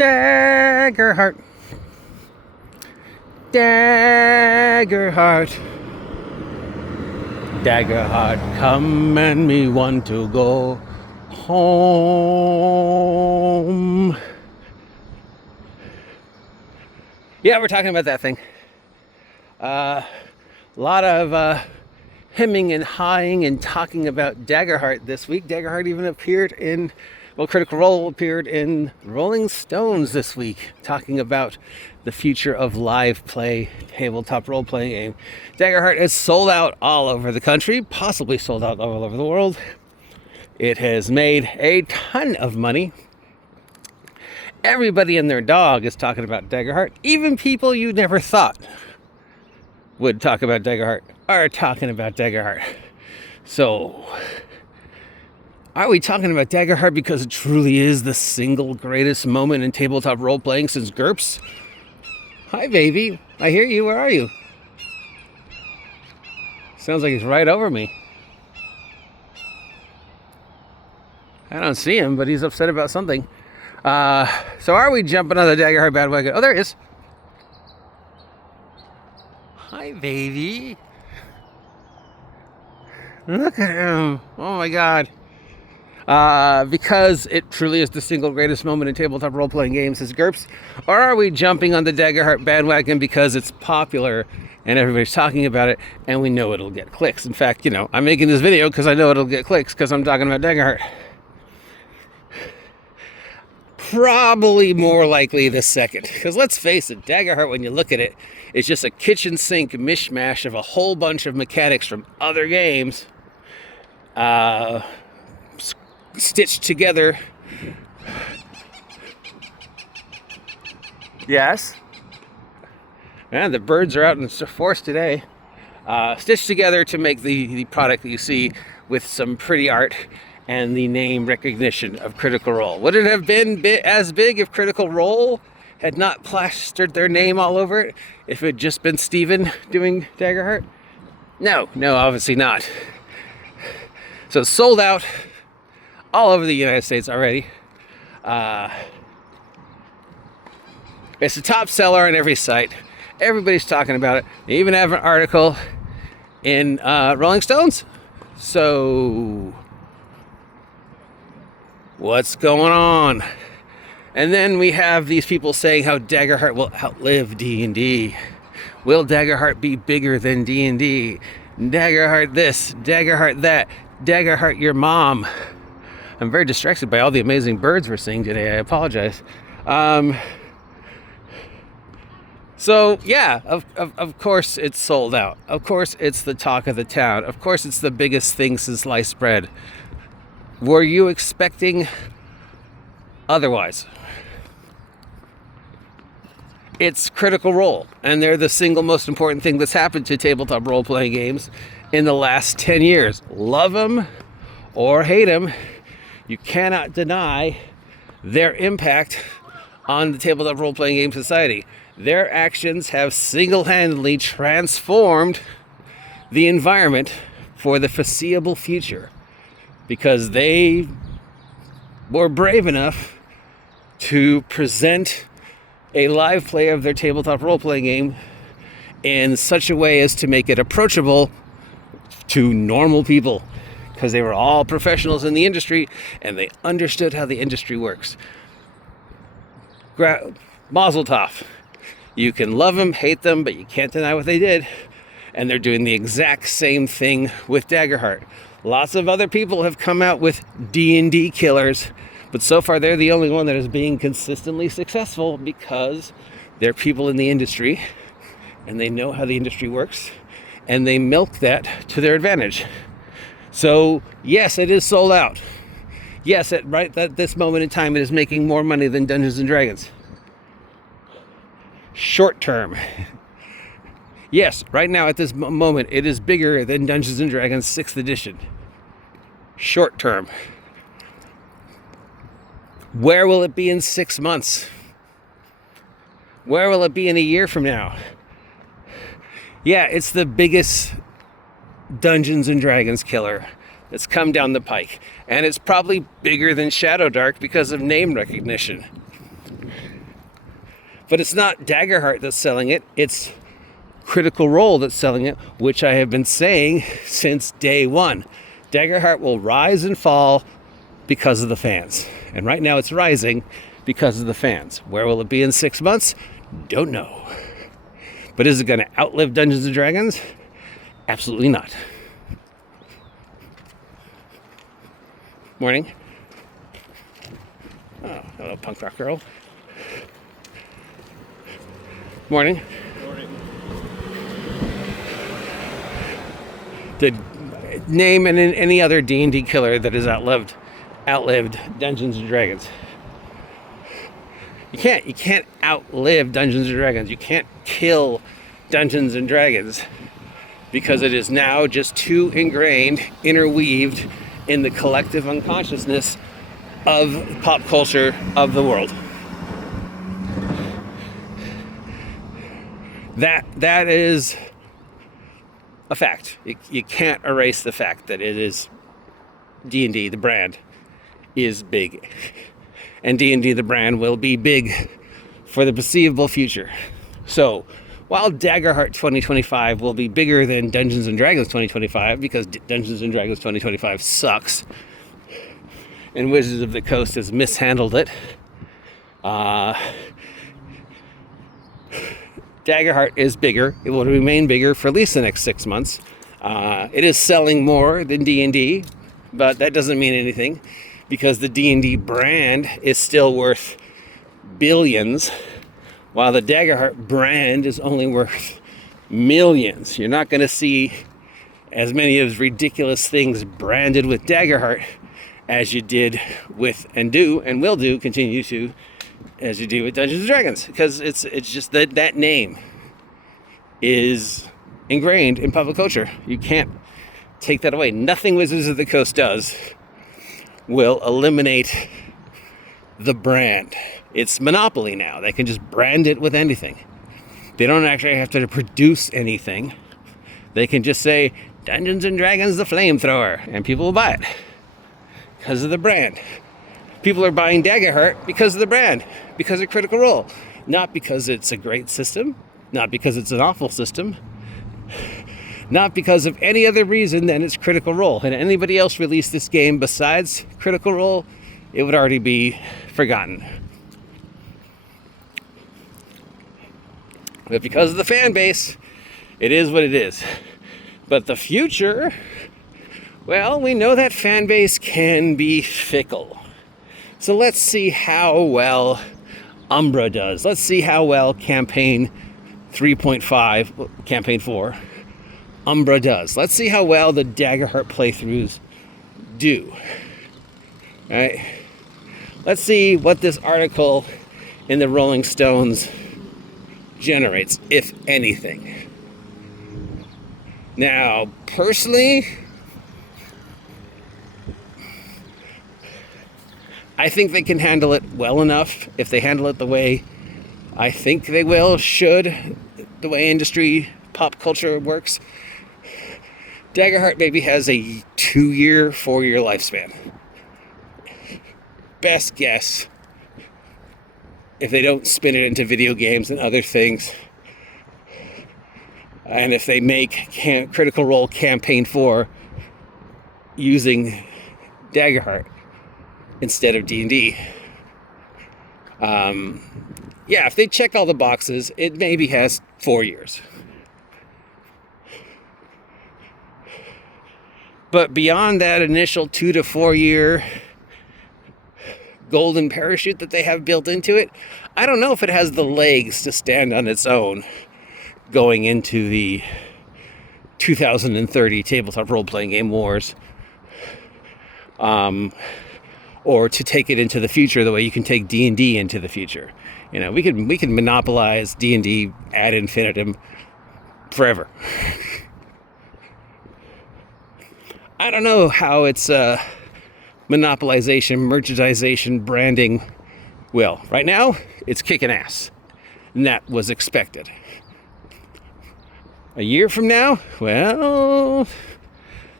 Dagger heart, come and me want to go home. Yeah, we're talking about that thing. A lot of hemming and hawing and talking about Daggerheart this week. Daggerheart even appeared in, Critical Role appeared in Rolling Stones this week, talking about the future of live play, tabletop role-playing game. Daggerheart is sold out all over the country, possibly sold out all over the world. It has made a ton of money. Everybody and their dog is talking about Daggerheart. Even people you never thought would talk about Daggerheart are talking about Daggerheart. So, are we talking about Daggerheart because it truly is the single greatest moment in tabletop role-playing since GURPS? Hi, baby. I hear you. Where are you? Sounds like he's right over me. I don't see him, but he's upset about something. So are we jumping on the Daggerheart bandwagon? Oh, there he is. Hi, baby. Look at him. Oh, my God. Because it truly is the single greatest moment in tabletop role-playing games since GURPS? Or are we jumping on the Daggerheart bandwagon because it's popular and everybody's talking about it and we know it'll get clicks? In fact, I'm making this video because I know it'll get clicks because I'm talking about Daggerheart. Probably more likely the second. Because let's face it, Daggerheart, when you look at it, is just a kitchen sink mishmash of a whole bunch of mechanics from other games stitched together. Yes. And the birds are out in the forest today. Stitched together to make the product that you see with some pretty art and the name recognition of Critical Role. Would it have been as big if Critical Role had not plastered their name all over it? If it had just been Steven doing Daggerheart? No, obviously not. So sold out all over the United States already. It's a top seller on every site. Everybody's talking about it. They even have an article in Rolling Stones. So what's going on? And then we have these people saying how Daggerheart will outlive D&D. Will Daggerheart be bigger than D&D? Daggerheart this, Daggerheart that, Daggerheart your mom. I'm very distracted by all the amazing birds we're seeing today. I apologize. So yeah, of course it's sold out. Of course it's the talk of the town. Of course it's the biggest thing since sliced bread. Were you expecting otherwise? It's Critical Role, and they're the single most important thing that's happened to tabletop role-playing games in the last 10 years. Love them or hate them, you cannot deny their impact on the tabletop role-playing game society. Their actions have single-handedly transformed the environment for the foreseeable future because they were brave enough to present a live play of their tabletop role-playing game in such a way as to make it approachable to normal people, because they were all professionals in the industry and they understood how the industry works. Mazel tov. You can love them, hate them, but you can't deny what they did. And they're doing the exact same thing with Daggerheart. Lots of other people have come out with D&D killers, but so far they're the only one that is being consistently successful because they're people in the industry and they know how the industry works and they milk that to their advantage. So yes, it is sold out. Yes, at this moment in time, it is making more money than Dungeons and Dragons. Short term. Yes, right now at this moment, it is bigger than Dungeons and Dragons 6th edition. Short term. Where will it be in 6 months? Where will it be in a year from now? Yeah, it's the biggest Dungeons and Dragons killer that's come down the pike. And it's probably bigger than Shadow Dark because of name recognition. But it's not Daggerheart that's selling it. It's Critical Role that's selling it, which I have been saying since day one. Daggerheart will rise and fall because of the fans. And right now it's rising because of the fans. Where will it be in 6 months? Don't know. But is it going to outlive Dungeons & Dragons? Absolutely not. Morning. Oh, hello, punk rock girl. Morning. Morning. Name any other D&D killer that has outlived Dungeons & Dragons. You can't outlive Dungeons & Dragons. You can't kill Dungeons & Dragons because it is now just too ingrained, interweaved in the collective unconsciousness of pop culture of the world. That is a fact. You can't erase the fact that it is D&D, the brand, is big. And D&D, the brand, will be big for the foreseeable future. So, while Daggerheart 2025 will be bigger than Dungeons & Dragons 2025, because Dungeons & Dragons 2025 sucks, and Wizards of the Coast has mishandled it, Daggerheart is bigger. It will remain bigger for at least the next 6 months. It is selling more than D&D, but that doesn't mean anything because the D&D brand is still worth billions, while the Daggerheart brand is only worth millions. You're not going to see as many of those ridiculous things branded with Daggerheart as you did with and will do, continue to, as you do with Dungeons & Dragons, because it's just that name is ingrained in public culture. You can't take that away. Nothing Wizards of the Coast does will eliminate the brand. It's monopoly now. They can just brand it with anything. They don't actually have to produce anything. They can just say, Dungeons & Dragons the Flamethrower, and people will buy it because of the brand. People are buying Daggerheart because of the brand, because of Critical Role. Not because it's a great system, not because it's an awful system, not because of any other reason than it's Critical Role. Had anybody else released this game besides Critical Role, it would already be forgotten. But because of the fan base, it is what it is. But the future, well, we know that fan base can be fickle. So let's see how well Umbra does. Let's see how well Campaign 3.5, Campaign 4, Umbra does. Let's see how well the Daggerheart playthroughs do. All right? Let's see what this article in the Rolling Stones generates, if anything. Now, personally, I think they can handle it well enough. If they handle it the way I think they will, should, the way industry pop culture works, Daggerheart maybe has a 2-year, 4-year lifespan. Best guess, if they don't spin it into video games and other things, and if they make Critical Role Campaign 4 using Daggerheart instead of D&D. Yeah, if they check all the boxes, it maybe has 4 years. But beyond that initial 2 to 4 year golden parachute that they have built into it, I don't know if it has the legs to stand on its own going into the 2030 tabletop role-playing game wars. Or to take it into the future the way you can take D&D into the future. You know, we can monopolize D&D ad infinitum forever. I don't know how it's monopolization, merchandisation, branding will. Right now, it's kicking ass. And that was expected. A year from now, well,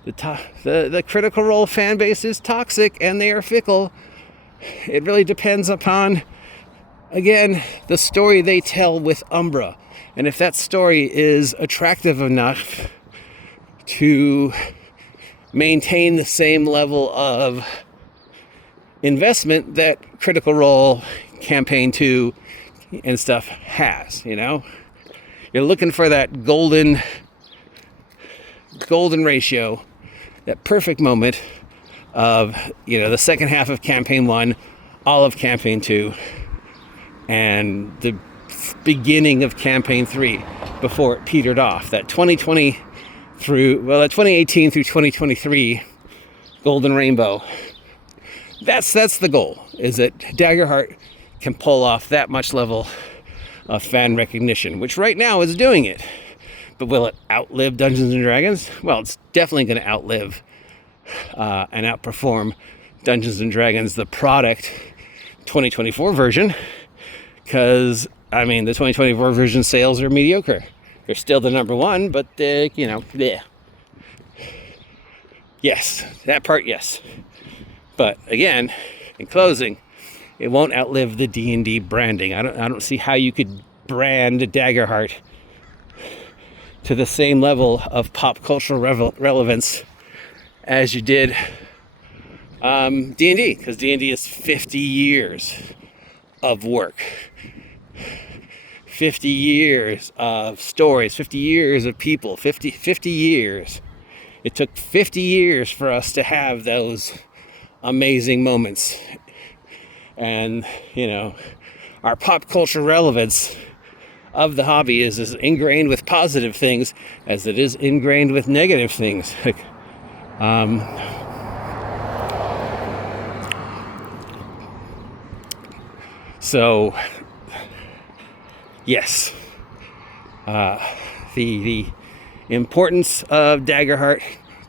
the Critical Role fan base is toxic and they are fickle. It really depends upon again, the story they tell with Umbra. And if that story is attractive enough to maintain the same level of investment that Critical Role, Campaign 2, and stuff has, you know? You're looking for that golden ratio, that perfect moment of, you know, the second half of Campaign 1, all of Campaign 2, and the beginning of Campaign 3 before it petered off. That 2018 through 2023 golden rainbow. That's the goal, is that Daggerheart can pull off that much level of fan recognition, which right now is doing it. But will it outlive Dungeons and Dragons? Well, it's definitely going to outlive and outperform Dungeons and Dragons, the product 2024 version, because I mean the 2024 version sales are mediocre. They're still the number one, but you know, yeah. Yes, that part, yes. But again, in closing, it won't outlive the D&D branding. I don't see how you could brand Daggerheart to the same level of pop cultural relevance as you did D&D, because D&D is 50 years of work, 50 years of stories, 50 years of people, 50 years. It took 50 years for us to have those amazing moments. And, you know, our pop culture relevance of the hobby is as ingrained with positive things as it is ingrained with negative things. So, yes, the importance of Daggerheart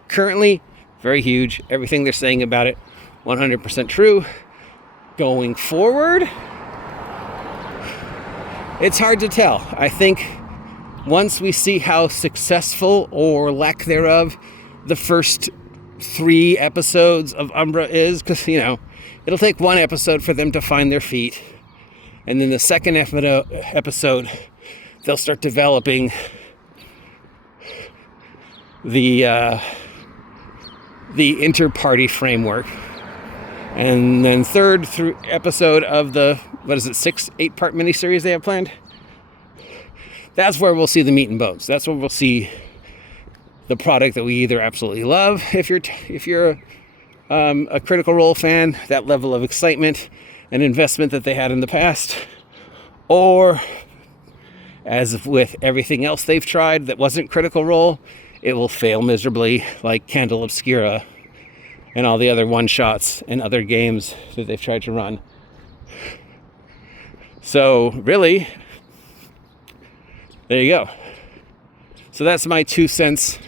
currently very huge. Everything they're saying about it, 100% true. Going forward, it's hard to tell. I think once we see how successful or lack thereof the first 3 episodes of Umbra is, because, you know, it'll take 1 episode for them to find their feet. And then the second episode, they'll start developing the inter-party framework. And then third through episode of the, 8-part miniseries they have planned? That's where we'll see the meat and bones. That's where we'll see the product that we either absolutely love, if you're a Critical Role fan, that level of excitement and investment that they had in the past, or as with everything else they've tried that wasn't Critical Role, it will fail miserably, like Candle Obscura and all the other one-shots and other games that they've tried to run. So really, there you go. So that's my 2 cents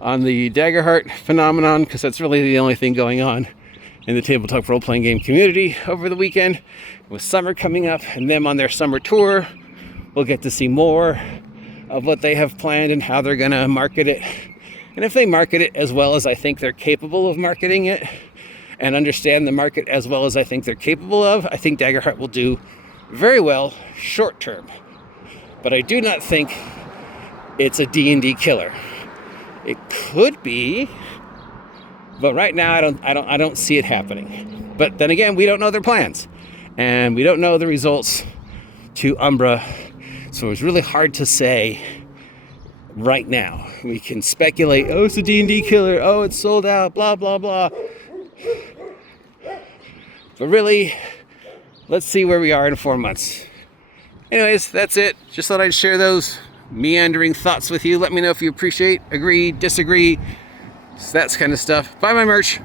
on the Daggerheart phenomenon, because that's really the only thing going on in the tabletop role-playing game community over the weekend. With summer coming up and them on their summer tour, we'll get to see more of what they have planned and how they're going to market it. And if they market it as well as I think they're capable of marketing it, and understand the market as well as I think they're capable of, I think Daggerheart will do very well short term. But I do not think it's a D&D killer. It could be, but right now I don't see it happening. But then again, we don't know their plans, and we don't know the results to Umbra, so it's really hard to say right now. We can speculate, oh, it's a D&D killer, oh, it's sold out, blah, blah, blah. But really, let's see where we are in 4 months. Anyways, that's it. Just thought I'd share those meandering thoughts with you. Let me know if you appreciate, agree, disagree, that kind of stuff. Buy my merch.